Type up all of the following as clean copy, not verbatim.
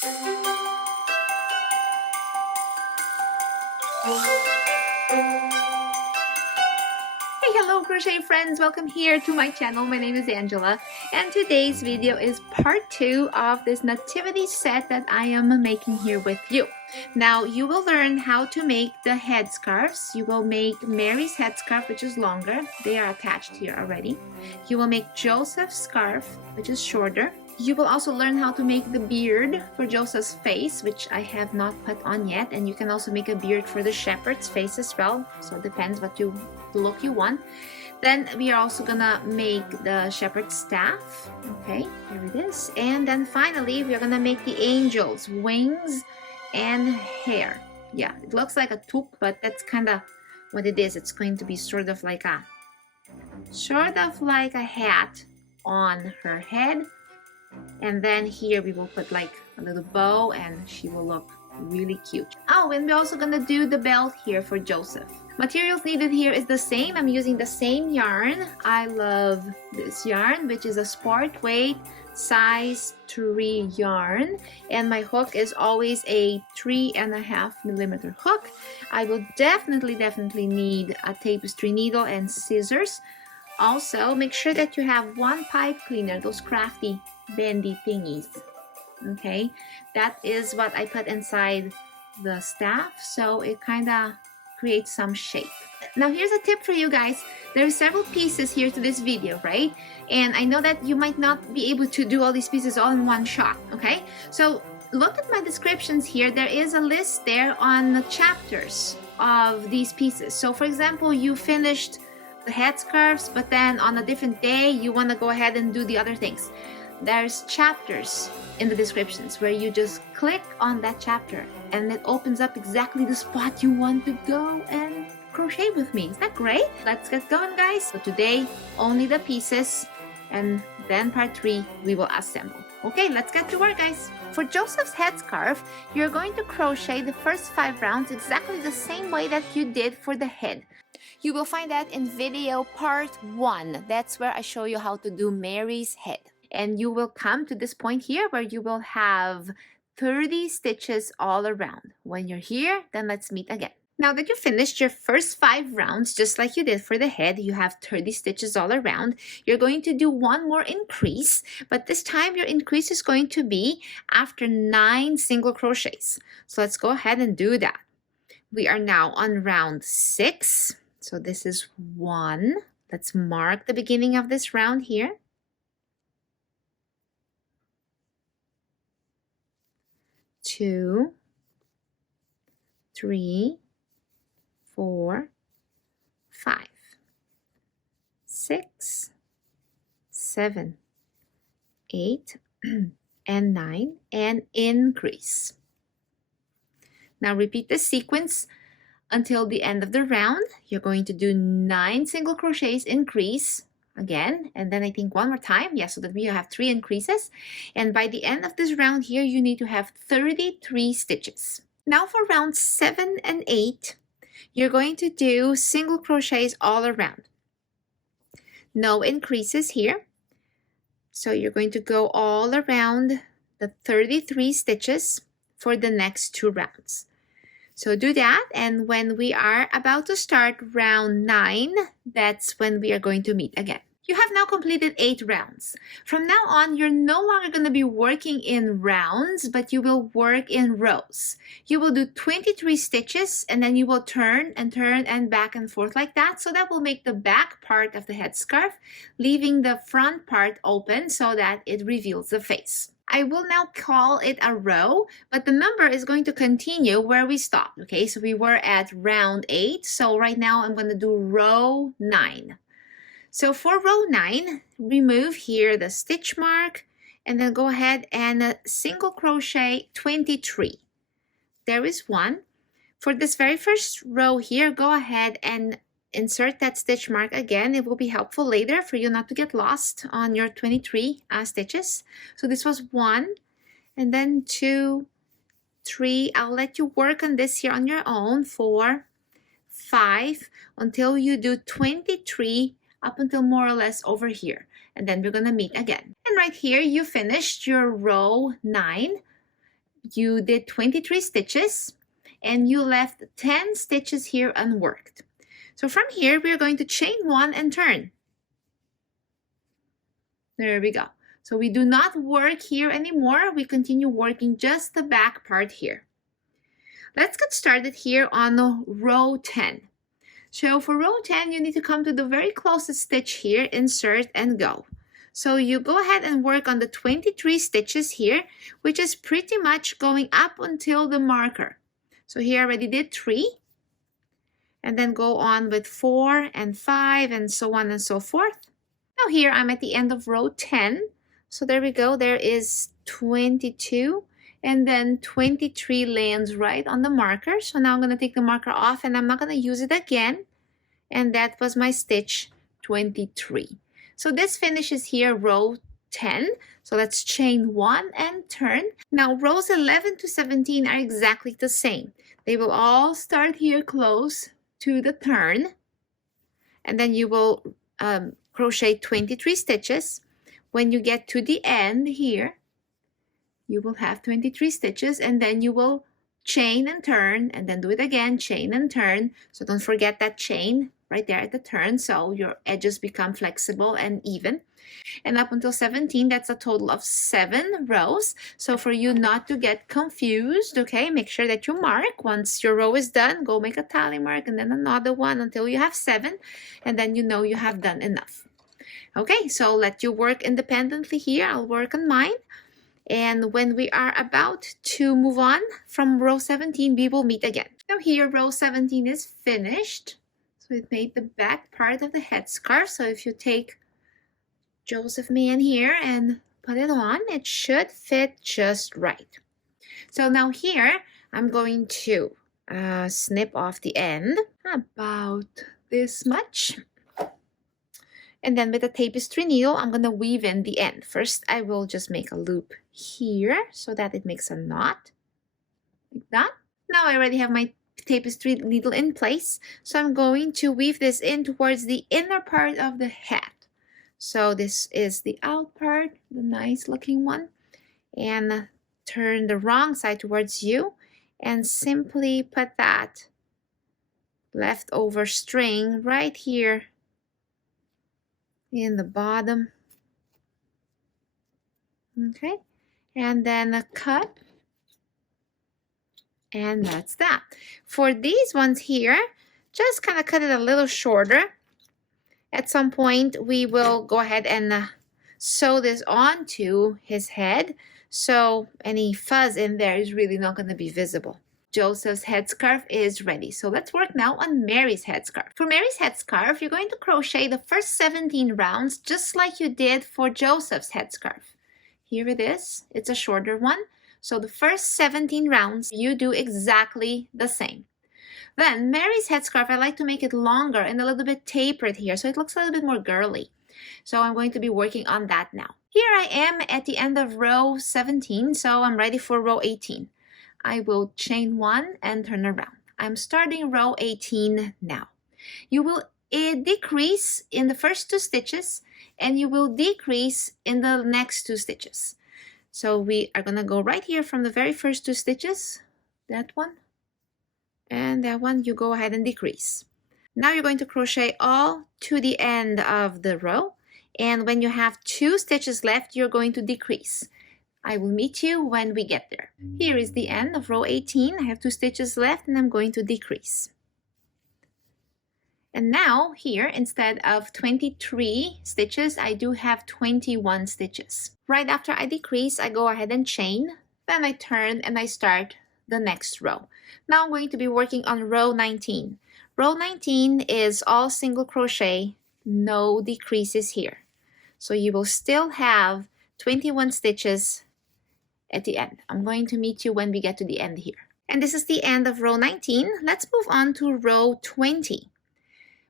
Hello crochet friends, welcome here to my channel. My name is Angela and today's video is part 2 of this nativity set that I am making here with you. Now you will learn how to make the headscarves. You will make Mary's headscarf, which is longer. They are attached here already. You will make Joseph's scarf, which is shorter. You will also learn how to make the beard for Joseph's face, which I have not put on yet, and you can also make a beard for the shepherd's face as well, so it depends what the look you want. Then we are also gonna make the shepherd's staff. Okay, here it is. And then finally we are gonna make the angels' wings and hair. Yeah, it looks like a toque, but that's kind of what it is. It's going to be sort of like a hat on her head. And then here we will put like a little bow and she will look really cute. Oh, and we're also gonna do the belt here for Joseph. Materials needed here is the same. I'm using the same yarn. I love this yarn, which is a sport weight size 3 yarn, and my hook is always a 3.5mm hook. I will definitely need a tapestry needle and scissors. Also, make sure that you have one pipe cleaner, those crafty bendy thingies. Okay, that is what I put inside the staff, so it kind of creates some shape. Now here's a tip for you guys. There are several pieces here to this video, right? And I know that you might not be able to do all these pieces all in one shot, okay? So look at my descriptions here. There is a list there on the chapters of these pieces. So for example, you finished the headscarves, but then on a different day you want to go ahead and do the other things. There's chapters in the descriptions where you just click on that chapter and it opens up exactly the spot you want to go and crochet with me. Is that great? Let's get going, guys. So today only the pieces, and then part 3 we will assemble. Okay, let's get to work, guys. For Joseph's headscarf, you're going to crochet the first 5 rounds exactly the same way that you did for the head. You will find that in video part 1. That's where I show you how to do Mary's head. And you will come to this point here where you will have 30 stitches all around. When you're here, then let's meet again. Now that you finished your first 5 rounds, just like you did for the head, you have 30 stitches all around. You're going to do one more increase, but this time your increase is going to be after 9 single crochets. So let's go ahead and do that. We are now on round 6. So this is 1. Let's mark the beginning of this round here. 2, 3, 4, 5, 6, 7, 8, and 9, and increase. Now repeat this sequence until the end of the round. You're going to do 9 single crochets, increase again, and then I think one more time, yeah, so that we have 3 increases. And by the end of this round here, you need to have 33 stitches. Now for round 7 and 8, you're going to do single crochets all around. No increases here. So you're going to go all around the 33 stitches for the next 2 rounds. So do that, and when we are about to start round 9, that's when we are going to meet again. You have now completed 8 rounds. From now on, you're no longer going to be working in rounds, but you will work in rows. You will do 23 stitches, and then you will turn and back and forth like that. So that will make the back part of the headscarf, leaving the front part open so that it reveals the face. I will now call it a row, but the number is going to continue where we stopped. Okay, so we were at round 8. So right now I'm going to do row 9. So for row 9, remove here the stitch mark and then go ahead and single crochet 23. There is 1. For this very first row here, go ahead and insert that stitch mark again. It will be helpful later for you not to get lost on your 23 stitches. So this was 1, and then 2, 3. I'll let you work on this here on your own. 4, 5, until you do 23 up until more or less over here, and then we're gonna meet again. And right here you finished your row 9. you did 23 stitches and you left 10 stitches here unworked. So from here, we're going to chain 1 and turn. There we go. So we do not work here anymore. We continue working just the back part here. Let's get started here on row 10. So for row 10, you need to come to the very closest stitch here, insert and go. So you go ahead and work on the 23 stitches here, which is pretty much going up until the marker. So here I already did 3, and then go on with 4 and 5 and so on and so forth. Now here I'm at the end of row 10. So there we go, there is 22 and then 23 lands right on the marker. So now I'm going to take the marker off and I'm not going to use it again. And that was my stitch 23. So this finishes here row 10. So let's chain 1 and turn. Now rows 11 to 17 are exactly the same. They will all start here close to the turn. And then you will crochet 23 stitches. When you get to the end here, you will have 23 stitches and then you will chain and turn and then do it again, chain and turn. So don't forget that chain right there at the turn, so your edges become flexible and even. And up until 17, that's a total of 7 rows. So for you not to get confused, okay, make sure that you mark. Once your row is done, go make a tally mark and then another one until you have 7, and then you know you have done enough. Okay, so let you work independently here. I'll work on mine. And when we are about to move on from row 17, we will meet again. Now here, row 17 is finished. So it made the back part of the headscarf. So if you take Joseph Man here and put it on, it should fit just right. So now here, I'm going to snip off the end about this much. And then with a tapestry needle, I'm going to weave in the end. First, I will just make a loop here so that it makes a knot, like that. Now I already have my tapestry needle in place, so I'm going to weave this in towards the inner part of the hat. So this is the out part, the nice looking one, and turn the wrong side towards you and simply put that leftover string right here in the bottom. Okay, and then a cut, and that's that. For these ones here, just kind of cut it a little shorter. At some point we will go ahead and sew this onto his head, so any fuzz in there is really not going to be visible. Joseph's headscarf is ready. So let's work now on Mary's headscarf. For Mary's headscarf, you're going to crochet the first 17 rounds just like you did for Joseph's headscarf. Here it is. It's a shorter one. So the first 17 rounds, you do exactly the same. Then Mary's headscarf, I like to make it longer and a little bit tapered here, so it looks a little bit more girly. So I'm going to be working on that now. Here I am at the end of row 17, so I'm ready for row 18. I will chain 1 and turn around. I'm starting row 18 now. You will decrease in the first 2 stitches and you will decrease in the next 2 stitches. So we are going to go right here from the very first 2 stitches, that one and that one, you go ahead and decrease. Now you're going to crochet all to the end of the row, and when you have 2 stitches left, you're going to decrease. I will meet you when we get there. Here is the end of row 18. I have 2 stitches left and I'm going to decrease. And now here, instead of 23 stitches, I do have 21 stitches. Right after I decrease, I go ahead and chain, then I turn and I start the next row. Now I'm going to be working on row 19. Row 19 is all single crochet, no decreases here. So you will still have 21 stitches at the end. I'm going to meet you when we get to the end here. And this is the end of row 19. Let's move on to row 20.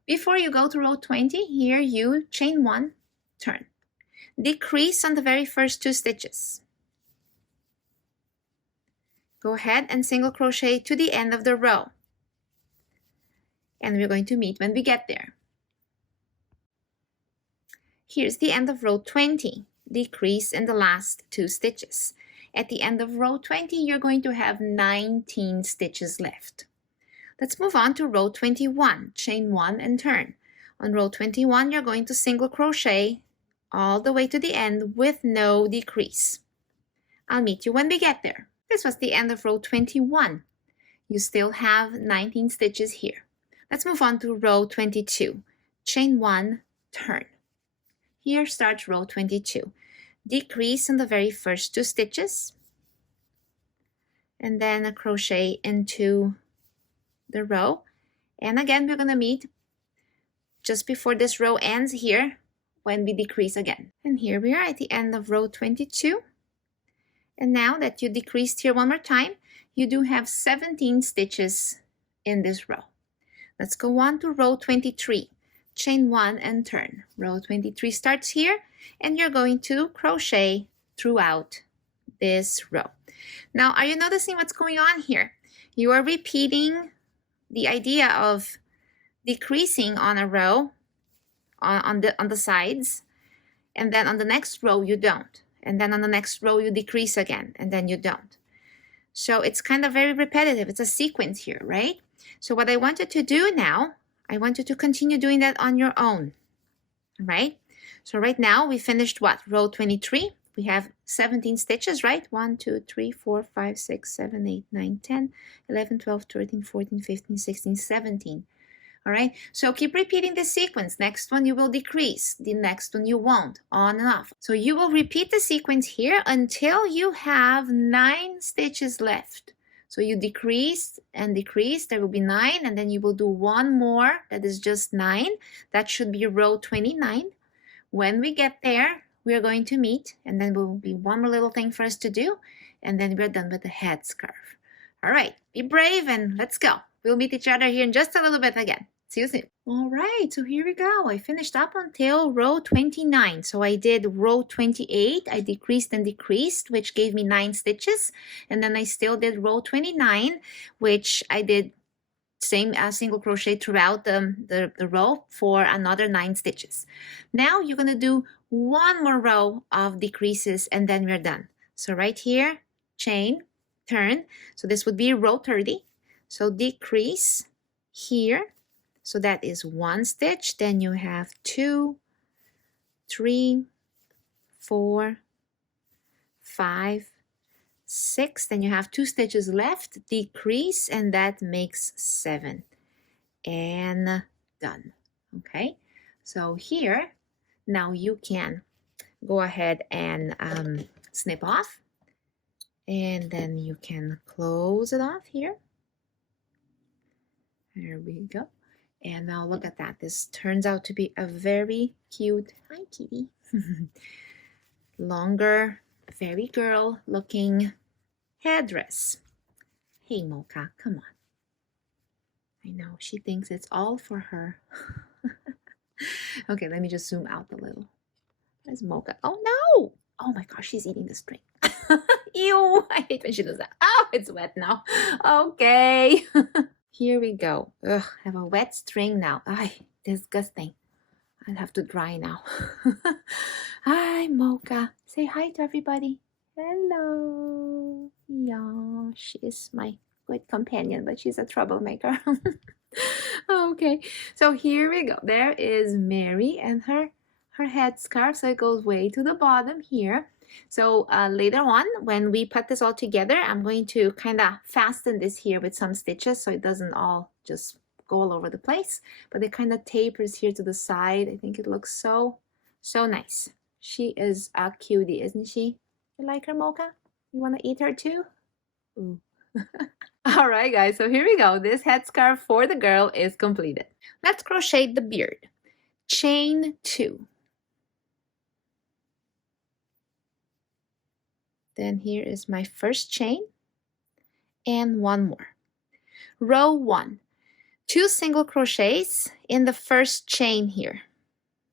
Before you go to row 20, here you chain 1, turn. Decrease on the very first 2 stitches. Go ahead and single crochet to the end of the row. And we're going to meet when we get there. Here's the end of row 20. Decrease in the last 2 stitches. At the end of row 20, you're going to have 19 stitches left. Let's move on to row 21. Chain 1 and turn. On row 21, you're going to single crochet all the way to the end with no decrease. I'll meet you when we get there. This was the end of row 21. You still have 19 stitches here. Let's move on to row 22. Chain 1, turn. Here starts row 22. Decrease in the very first 2 stitches, and then a crochet into the row. And again, we're going to meet just before this row ends here when we decrease again. And here we are at the end of row 22. And now that you decreased here one more time, you do have 17 stitches in this row. Let's go on to row 23. Chain 1 and turn. Row 23 starts here, and you're going to crochet throughout this row. Now, are you noticing what's going on here? You are repeating the idea of decreasing on a row on the sides, and then on the next row you don't, and then on the next row you decrease again, and then you don't. So it's kind of very repetitive. It's a sequence here, right? So what I want you to do now, I want you to continue doing that on your own, right? So right now we finished what? Row 23. We have 17 stitches, right? 1, 2, 3, 4, 5, 6, 7, 8, 9, 10, 11, 12, 13, 14, 15, 16, 17. All right, so keep repeating the sequence. Next one you will decrease, the next one you won't, on and off. So you will repeat the sequence here until you have 9 stitches left. So you decrease and decrease, there will be 9, and then you will do one more that is just 9. That should be row 29. When we get there, we are going to meet, and then there will be one more little thing for us to do, and then we're done with the headscarf. All right, be brave and let's go. We'll meet each other here in just a little bit again. See you soon. All right, so here we go. I finished up until row 29. So I did row 28. I decreased and decreased, which gave me 9 stitches. And then I still did row 29, which I did same single crochet throughout the row for another 9 stitches. Now you're going to do one more row of decreases, and then we're done. So right here, chain, turn. So this would be row 30. So decrease here. So that is 1 stitch. Then you have 2, 3, 4, 5, 6. Then you have 2 stitches left. Decrease, and that makes 7. And done. Okay. So here, now you can go ahead and snip off. And then you can close it off here. There we go. And now look at that. This turns out to be a very cute, hi kitty, longer, very girl looking headdress. Hey Mocha, come on. I know, she thinks it's all for her. Okay, let me just zoom out a little. There's Mocha. Oh no! Oh my gosh, she's eating the string. Ew, I hate when she does that. Oh, it's wet now. Okay. Here we go. Ugh, I have a wet string now. Ay, disgusting. I'll have to dry now. Hi, Mocha. Say hi to everybody. Hello. Yeah, she's my good companion, but she's a troublemaker. Okay, so here we go. There is Mary and her headscarf. So it goes way to the bottom here. So later on, when we put this all together, I'm going to kind of fasten this here with some stitches so it doesn't all just go all over the place, but it kind of tapers here to the side. I think it looks so nice. She is a cutie, isn't she? You like her, Mocha? You want to eat her too? Ooh. All right, guys, so here we go. This headscarf for the girl is completed. Let's crochet the beard. Chain 2. Then here is my first chain and one more. Row 1, 2 single crochets in the first chain here.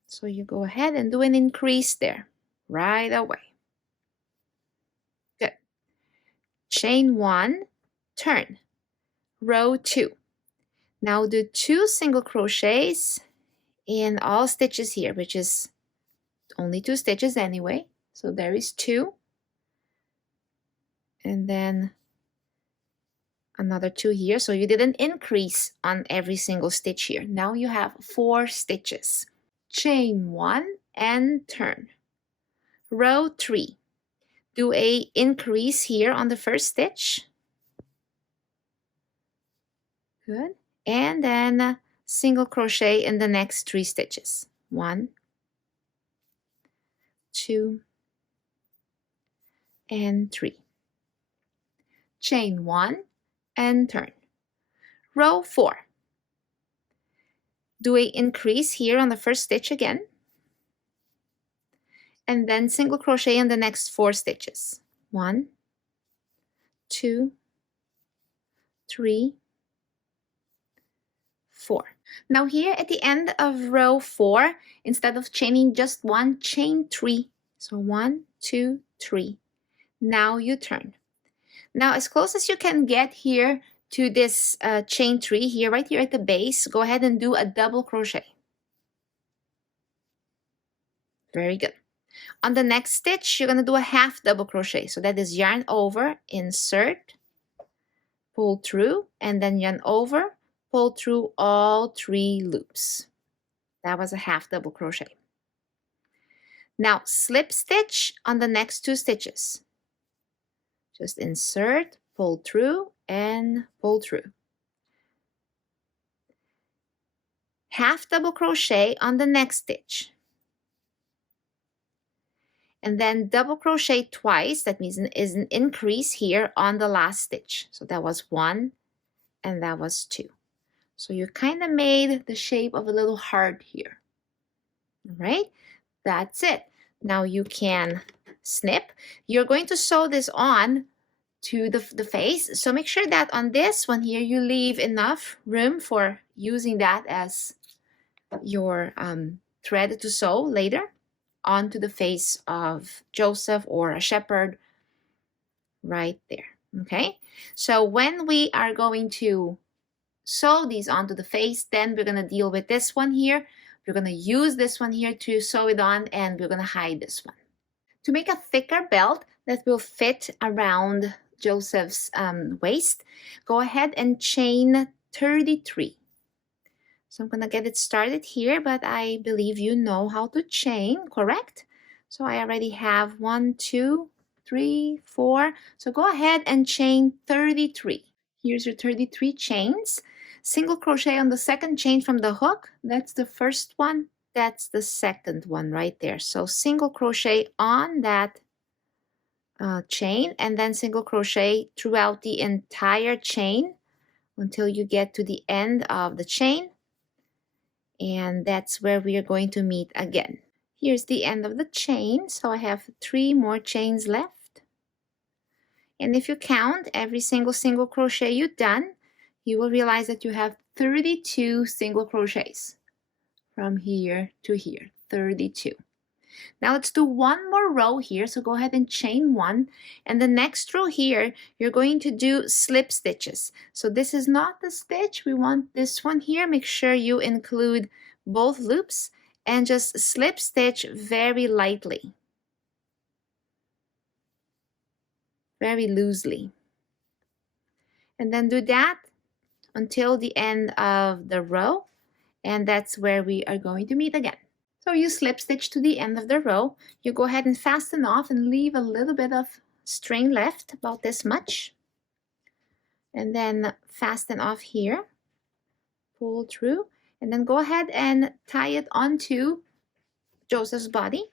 So you go ahead and do an increase there right away. Good. Chain 1, turn. Row 2. Now do 2 single crochets in all stitches here, which is only 2 stitches anyway. So there is 2. and then another 2 here. So you did an increase on every single stitch here. Now you have 4 stitches. Chain 1 and turn. Row 3. Do a increase here on the first stitch. Good. And then single crochet in the next 3 stitches. 1, 2, and 3. Chain 1 and turn. Row 4. Do a increase here on the first stitch again, and then single crochet in the next 4 stitches. 1, 2, 3, 4. Now here at the end of row 4, instead of chaining just 1, chain 3. So 1, 2, 3. Now you turn. Now as close as you can get here to this chain 3 here, right here at the base, go ahead and do a double crochet. Very good. On the next stitch, you're going to do a half double crochet. So that is yarn over, insert, pull through, and then yarn over, pull through all 3 loops. That was a half double crochet. Now slip stitch on the next 2 stitches. Just insert, pull through, and pull through. Half double crochet on the next stitch. And then double crochet twice. That means is an increase here on the last stitch. So that was 1 and that was 2. So you kind of made the shape of a little heart here. All right, that's it. Now you can snip. You're going to sew this on to the face. So make sure that on this one here, you leave enough room for using that as your thread to sew later onto the face of Joseph or a shepherd right there. Okay, so when we are going to sew these onto the face, then we're going to deal with this one here. We're going to use this one here to sew it on, and we're going to hide this one. To make a thicker belt that will fit around Joseph's waist, go ahead and chain 33. So I'm going to get it started here, but I believe you know how to chain, correct? So I already have 1, 2, 3, 4. So go ahead and chain 33. Here's your 33 chains. Single crochet on the second chain from the hook. That's the first one. That's the second one right there. So single crochet on that chain, and then single crochet throughout the entire chain until you get to the end of the chain. And that's where we are going to meet again. Here's the end of the chain. So I have 3 more chains left. And if you count every single crochet you've done, you will realize that you have 32 single crochets from here to here, 32. Now let's do one more row here. So go ahead and chain 1. And the next row here, you're going to do slip stitches. So this is not the stitch. We want this one here. Make sure you include both loops and just slip stitch very lightly, very loosely. And then do that until the end of the row. And that's where we are going to meet again. So you slip stitch to the end of the row. You go ahead and fasten off and leave a little bit of string left, about this much. And then fasten off here, pull through, and then go ahead and tie it onto Joseph's body.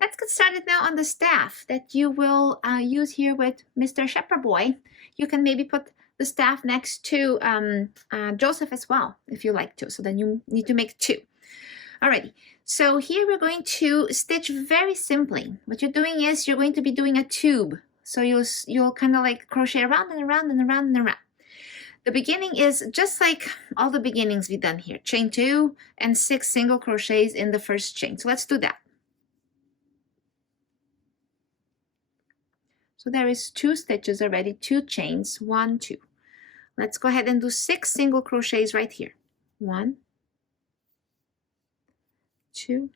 Let's get started now on the staff that you will use here with Mr. Shepherd Boy. You can maybe put the staff next to Joseph as well, if you like to. So then you need to make 2. Alrighty, so here we're going to stitch very simply. What you're doing is you're going to be doing a tube. So you'll kind of like crochet around and around and around and around. The beginning is just like all the beginnings we've done here. Chain 2 and 6 single crochets in the first chain. So let's do that. So there is 2 stitches already, 2 chains, 1, 2. Let's go ahead and do 6 single crochets right here. 1, 2,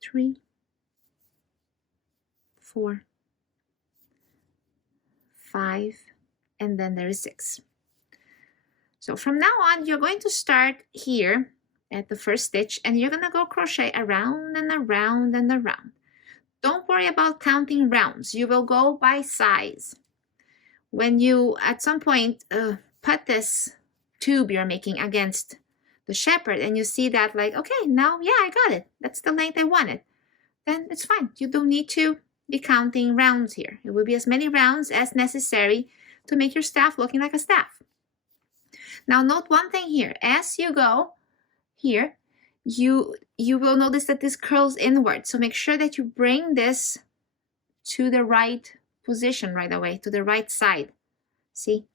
3, 4, 5, and then there is 6. So from now on, you're going to start here at the first stitch, and you're going to go crochet around and around and around. Don't worry about counting rounds. You will go by size. When you, at some point, put this tube you're making against the shepherd, and you see that like, okay, now, yeah, I got it. That's the length I wanted. Then it's fine. You don't need to be counting rounds here. It will be as many rounds as necessary to make your staff looking like a staff. Now note one thing here. As you go here, you will notice that this curls inward. So make sure that you bring this to the right position right away, to the right side. See?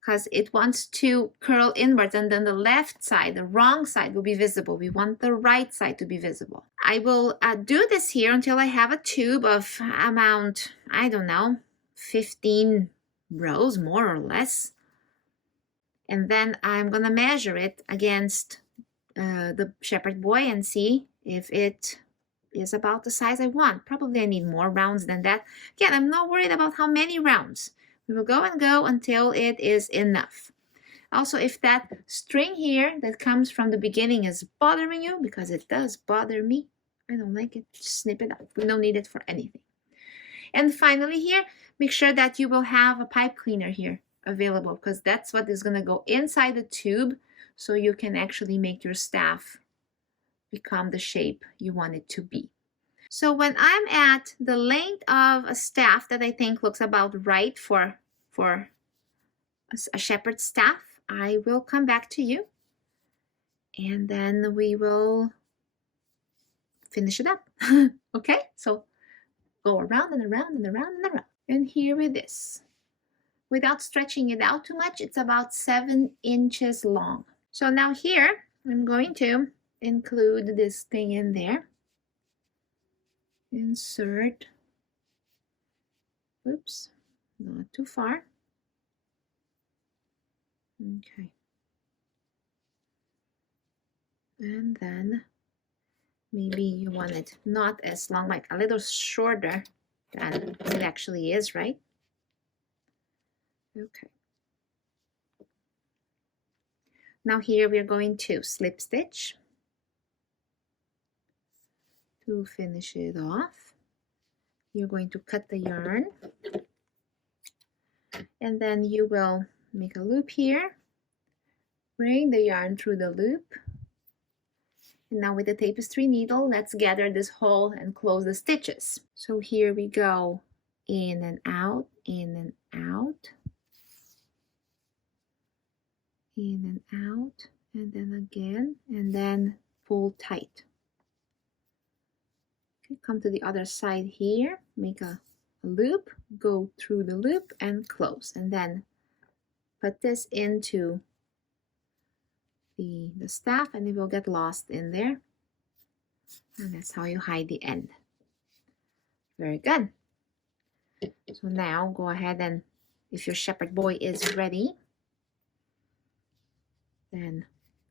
Because it wants to curl inwards, and then the left side, the wrong side, will be visible. We want the right side to be visible. I will do this here until I have a tube of amount, I don't know, 15 rows, more or less. And then I'm going to measure it against the shepherd boy and see if it is about the size I want. Probably I need more rounds than that. Again, I'm not worried about how many rounds. We will go and go until it is enough. Also, if that string here that comes from the beginning is bothering you, because it does bother me, I don't like it, just snip it out. We don't need it for anything. And finally here, make sure that you will have a pipe cleaner here available, because that's what is going to go inside the tube, so you can actually make your staff become the shape you want it to be. So when I'm at the length of a staff that I think looks about right for a shepherd's staff, I will come back to you, and then we will finish it up. Okay, so go around and around and around and around. And here it is. Without stretching it out too much, it's about 7 inches long. So now here, I'm going to include this thing in there. Insert, oops, not too far. Okay. And then maybe you want it not as long, like a little shorter than it actually is, right? Okay. Now here we're going to slip stitch to finish it off. You're going to cut the yarn, and then you will make a loop here, bring the yarn through the loop, and now with the tapestry needle, let's gather this hole and close the stitches. So here we go, in and out, in and out, in and out, and then again, and then pull tight. Okay, come to the other side here, make a loop, go through the loop and close, and then put this into the staff, and it will get lost in there, and that's how you hide the end. Very good. So now go ahead, and if your shepherd boy is ready, then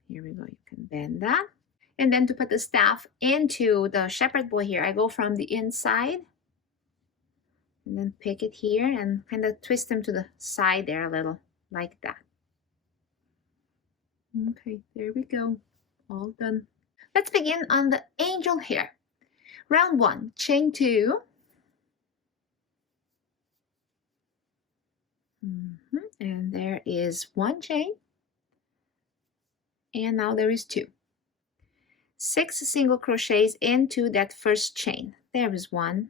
here we go, you can bend that. And then to put the staff into the shepherd boy here, I go from the inside and then pick it here and kind of twist them to the side there a little, like that. Okay, there we go, all done. Let's begin on the angel here. Round 1, chain 2. And there is 1 chain. And now there is 2. 6 single crochets into that first chain. There is 1.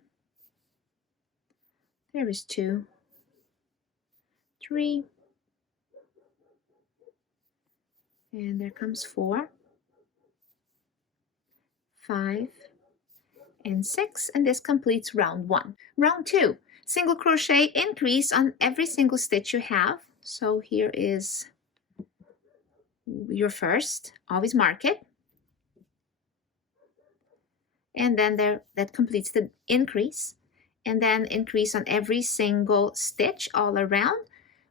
There is 2. 3. And there comes 4. 5. And 6. And this completes round 1. Round 2. Single crochet increase on every single stitch you have. So here is your first. Always mark it. And then that completes the increase, and then increase on every single stitch all around.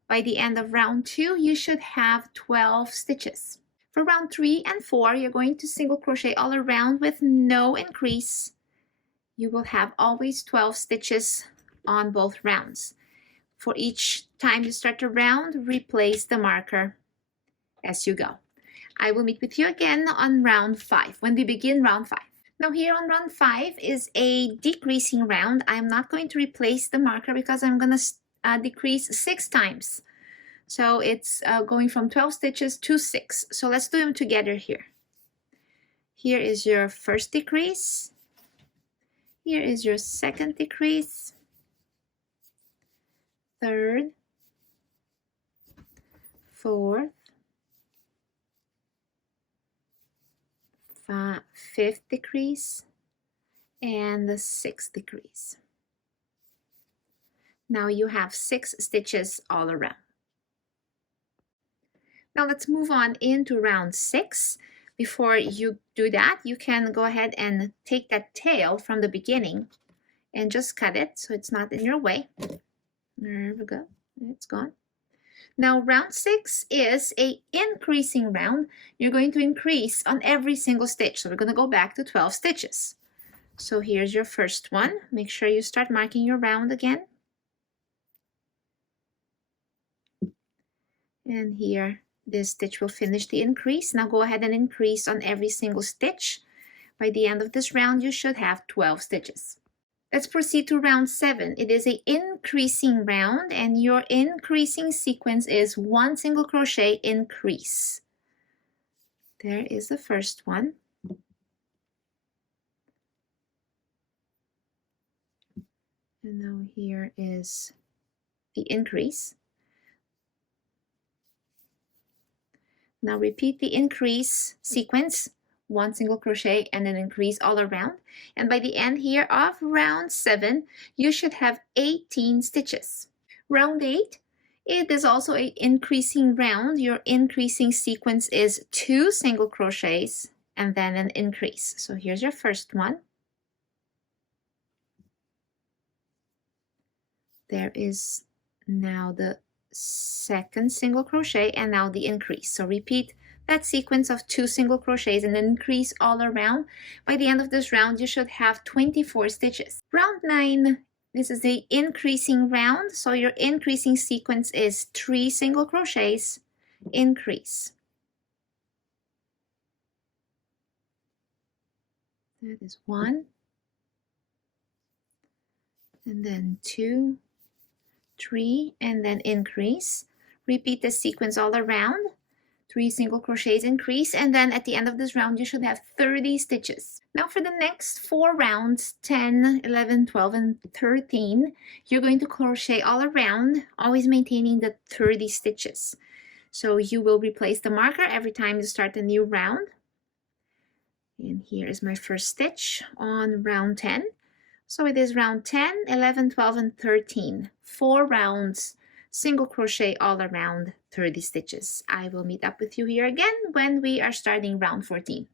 By the end of round 2, you should have 12 stitches. For round 3 and 4, you're going to single crochet all around with no increase, you will have always 12 stitches on both rounds. For each time you start a round, replace the marker as you go. I will meet with you again on round 5, when we begin round 5. Now here on round 5 is a decreasing round. I'm not going to replace the marker because I'm going to decrease 6 times. So it's going from 12 stitches to 6. So let's do them together here. Here is your first decrease. Here is your second decrease. Third. Fourth. Fifth decrease. And the sixth decrease. Now you have 6 stitches all around. Now let's move on into round 6. Before you do that, you can go ahead and take that tail from the beginning and just cut it so it's not in your way. There we go. It's gone. Now round 6 is a increasing round. You're going to increase on every single stitch. So we're going to go back to 12 stitches. So here's your first one. Make sure you start marking your round again. And here, this stitch will finish the increase. Now go ahead and increase on every single stitch. By the end of this round, you should have 12 stitches. Let's proceed to round 7. It is an increasing round, and your increasing sequence is 1 single crochet increase. There is the first one. And now here is the increase. Now repeat the increase sequence, 1 single crochet and an increase all around. And by the end here of round 7, you should have 18 stitches. Round 8, it is also an increasing round. Your increasing sequence is 2 single crochets and then an increase. So here's your first one. There is now the second single crochet and now the increase. So repeat that sequence of 2 single crochets and then increase all around. By the end of this round, you should have 24 stitches. Round 9, this is the increasing round. So your increasing sequence is 3 single crochets, increase. That is 1, and then 2, 3, and then increase. Repeat the sequence all around. 3 single crochets, increase, and then at the end of this round you should have 30 stitches. Now for the next 4 rounds, 10, 11, 12, and 13, you're going to crochet all around, always maintaining the 30 stitches. So you will replace the marker every time you start a new round. And here is my first stitch on round 10. So it is round 10, 11, 12, and 13. 4 rounds, single crochet all around, 30 stitches. I will meet up with you here again when we are starting round 14.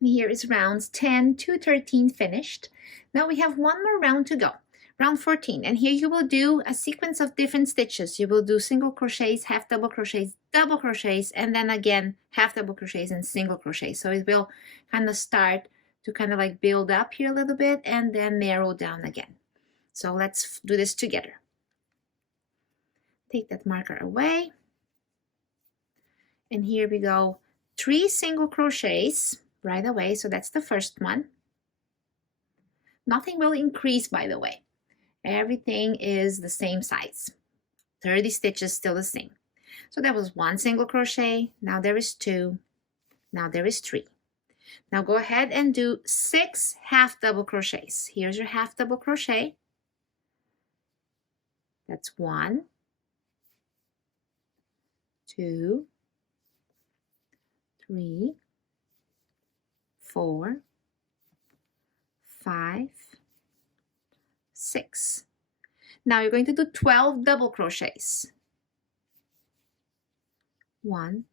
And here is rounds 10 to 13 finished. Now we have 1 more round to go, round 14. And here you will do a sequence of different stitches. You will do single crochets, half double crochets, double crochets, and then again half double crochets and single crochets. So it will kind of start to kind of like build up here a little bit and then narrow down again. So let's do this together. Take that marker away. And here we go. 3 single crochets right away. So that's the first one. Nothing will increase, by the way. Everything is the same size. 30 stitches still the same. So that was 1 single crochet. Now there is 2. Now there is 3. Now go ahead and do 6 half double crochets. Here's your half double crochet. That's 1, 2, 3, 4, 5, 6. Now you're going to do 12 double crochets. 1,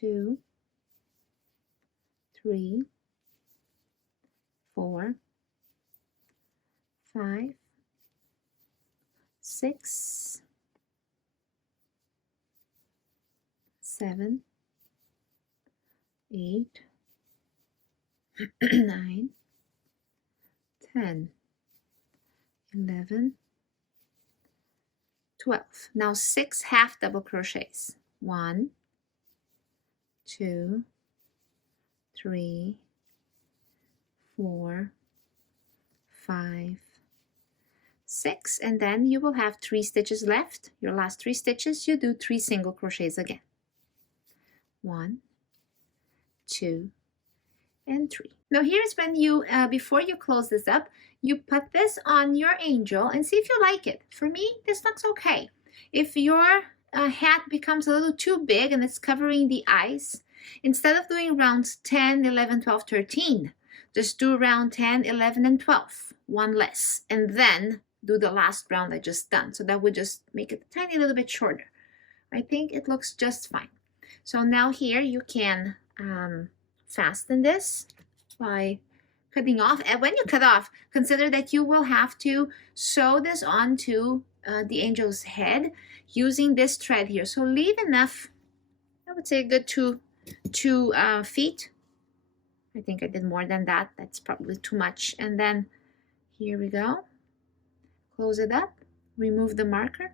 2, 3, 4, 5, 6, 7, 8, 9, 10, 11, 12. Now 6 half double crochets. 1, 2, 3, 4, 5, 6, and then you will have 3 stitches left. Your last 3 stitches, you do 3 single crochets again. 1, 2, and 3. Now here's when you, before you close this up, you put this on your angel and see if you like it. For me, this looks okay. If your hat becomes a little too big and it's covering the eyes, instead of doing rounds 10, 11, 12, 13, just do round 10, 11, and 12, one less, and then do the last round I just done. So that would just make it a tiny little bit shorter. I think it looks just fine. So now here you can fasten this by cutting off. And when you cut off, consider that you will have to sew this onto the angel's head using this thread here. So leave enough, I would say a good two feet. I think I did more than that. That's probably too much. And then here we go. Close it up, remove the marker.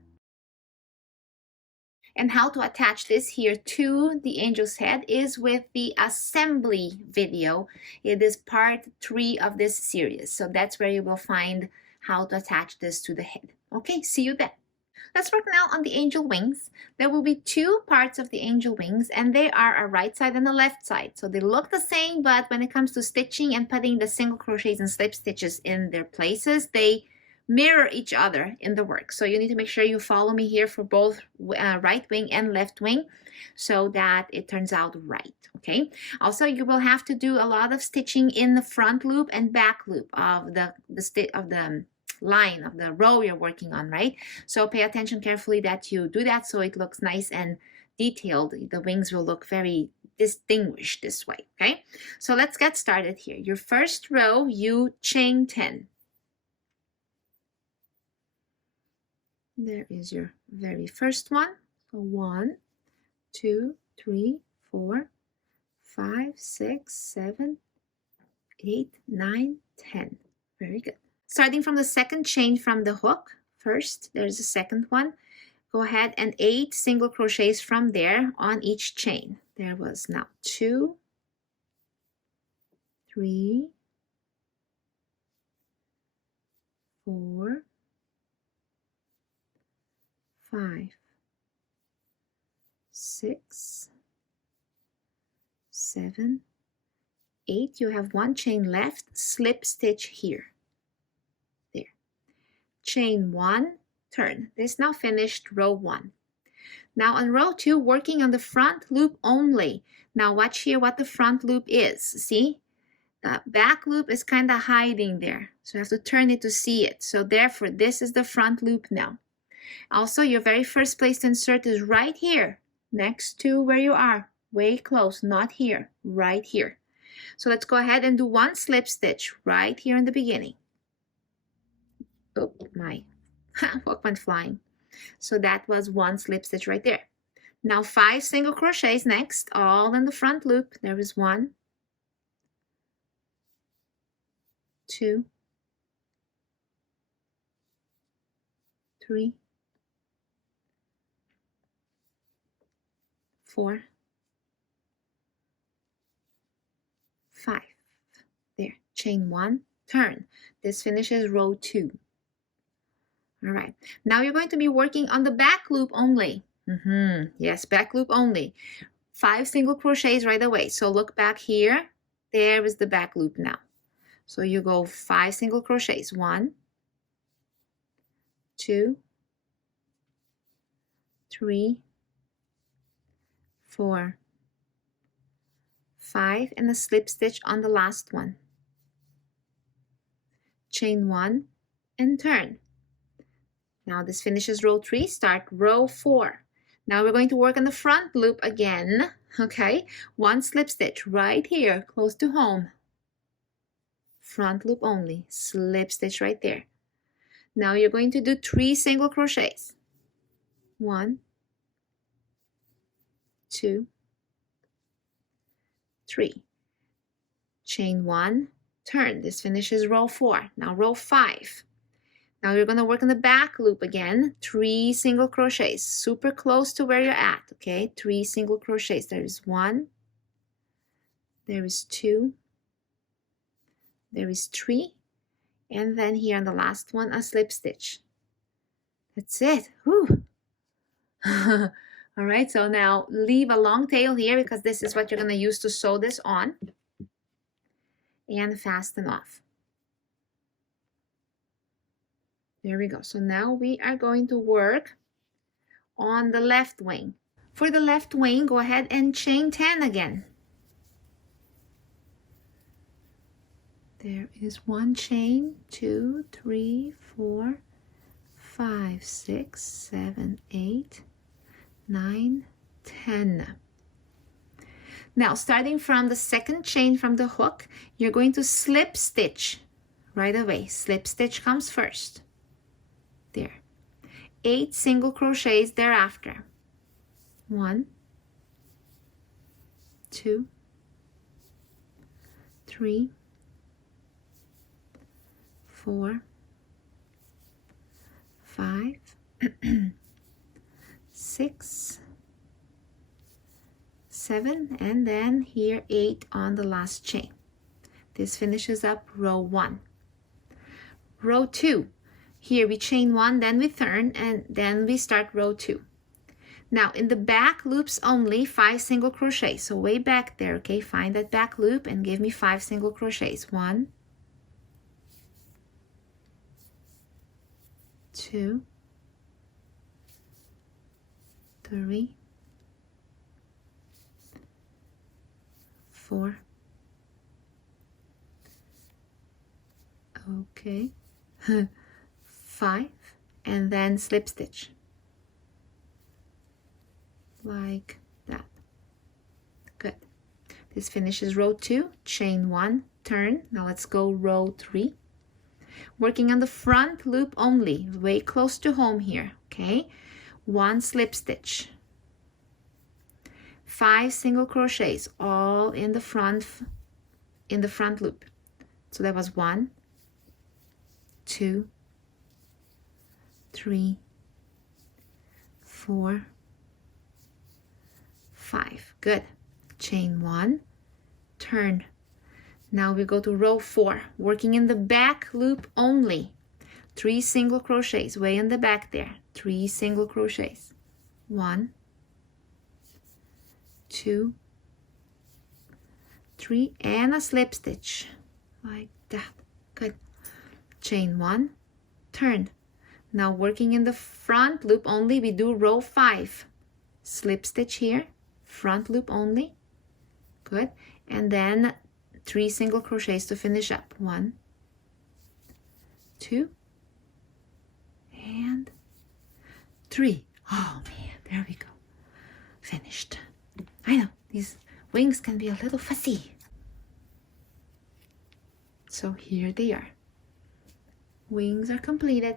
And how to attach this here to the angel's head is with the assembly video. It is part 3 of this series. So that's where you will find how to attach this to the head. Okay, see you then. Let's work now on the angel wings. There will be 2 parts of the angel wings, and they are a right side and a left side. So they look the same, but when it comes to stitching and putting the single crochets and slip stitches in their places, they mirror each other in the work. So you need to make sure you follow me here for both right wing and left wing so that it turns out right. Okay. Also, you will have to do a lot of stitching in the front loop and back loop of the line of the row you're working on, right? So pay attention carefully that you do that so it looks nice and detailed. The wings will look very distinguished this way. Okay. So let's get started here. Your first row, you chain 10. There is your very first one. So 1, 2, 3, 4, 5, 6, 7, 8, 9, 10. Very good. Starting from the second chain from the hook, first, there's a second one. Go ahead and 8 single crochets from there on each chain. There was now 2, 3, 4, 5, 6, 7, 8. You have 1 chain left, slip stitch here. There. Chain 1, turn. This now finished row 1. Now on row 2, working on the front loop only. Now watch here what the front loop is. See? The back loop is kind of hiding there. So you have to turn it to see it. So therefore, this is the front loop now. Also, your very first place to insert is right here, next to where you are, way close, not here, right here. So let's go ahead and do 1 slip stitch right here in the beginning. Oh, my hook went flying. So that was 1 slip stitch right there. Now 5 single crochets next, all in the front loop. There is 1, 2, 3, 4, 5. There, chain 1, turn. This finishes row 2. All right, now you're going to be working on the back loop only. Yes, back loop only. 5 single crochets right away. So look back here. There is the back loop now. So you go 5 single crochets. 1, 2, 3, 4, 5, and a slip stitch on the last one. Chain 1 and turn. Now this finishes row 3. Start row 4. Now we're going to work on the front loop again. Okay, 1 slip stitch right here, close to home. Front loop only, slip stitch right there. Now you're going to do 3 single crochets. 1, 2, 3. chain 1, turn. This finishes row 4. Now row 5. Now you're going to work in the back loop again, 3 single crochets, super close to where you're at, okay? 3 single crochets. There is 1, there is 2, there is 3, and then here on the last one, a slip stitch. That's it. Whew. All right, so now leave a long tail here because this is what you're going to use to sew this on, and fasten off. There we go. So now we are going to work on the left wing. For the left wing, go ahead and chain 10 again. There is 1 chain, 2, 3, 4, 5, 6, 7, 8, 9, 10. Now, starting from the second chain from the hook, you're going to slip stitch right away. Slip stitch comes first. There. 8 single crochets thereafter. 1, 2, 3, 4, 5, 6, 7, and then here 8 on the last chain. This finishes up row 1. Row 2. Here we chain 1, then we turn, and then we start row 2. Now in the back loops only, 5 single crochets. So way back there, okay, find that back loop and give me 5 single crochets. 1, 2, 3, 4, okay, 5, and then slip stitch like that. Good. This finishes row 2, chain 1, turn. Now let's go row 3. Working on the front loop only, way close to home here, okay? 1 slip stitch, 5 single crochets, all in the front loop. So that was 1, 2, 3, 4, 5. Good. Chain 1, turn. Now we go to row 4, working in the back loop only. 3 single crochets, way in the back there. 3 single crochets. 1, 2, 3, and a slip stitch like that. Good. Chain 1, turn. Now working in the front loop only, we do row 5. Slip stitch here, front loop only. Good. And then 3 single crochets to finish up. 1, 2, and 3. Oh man, there we go. Finished. I know, these wings can be a little fussy. So here they are. Wings are completed.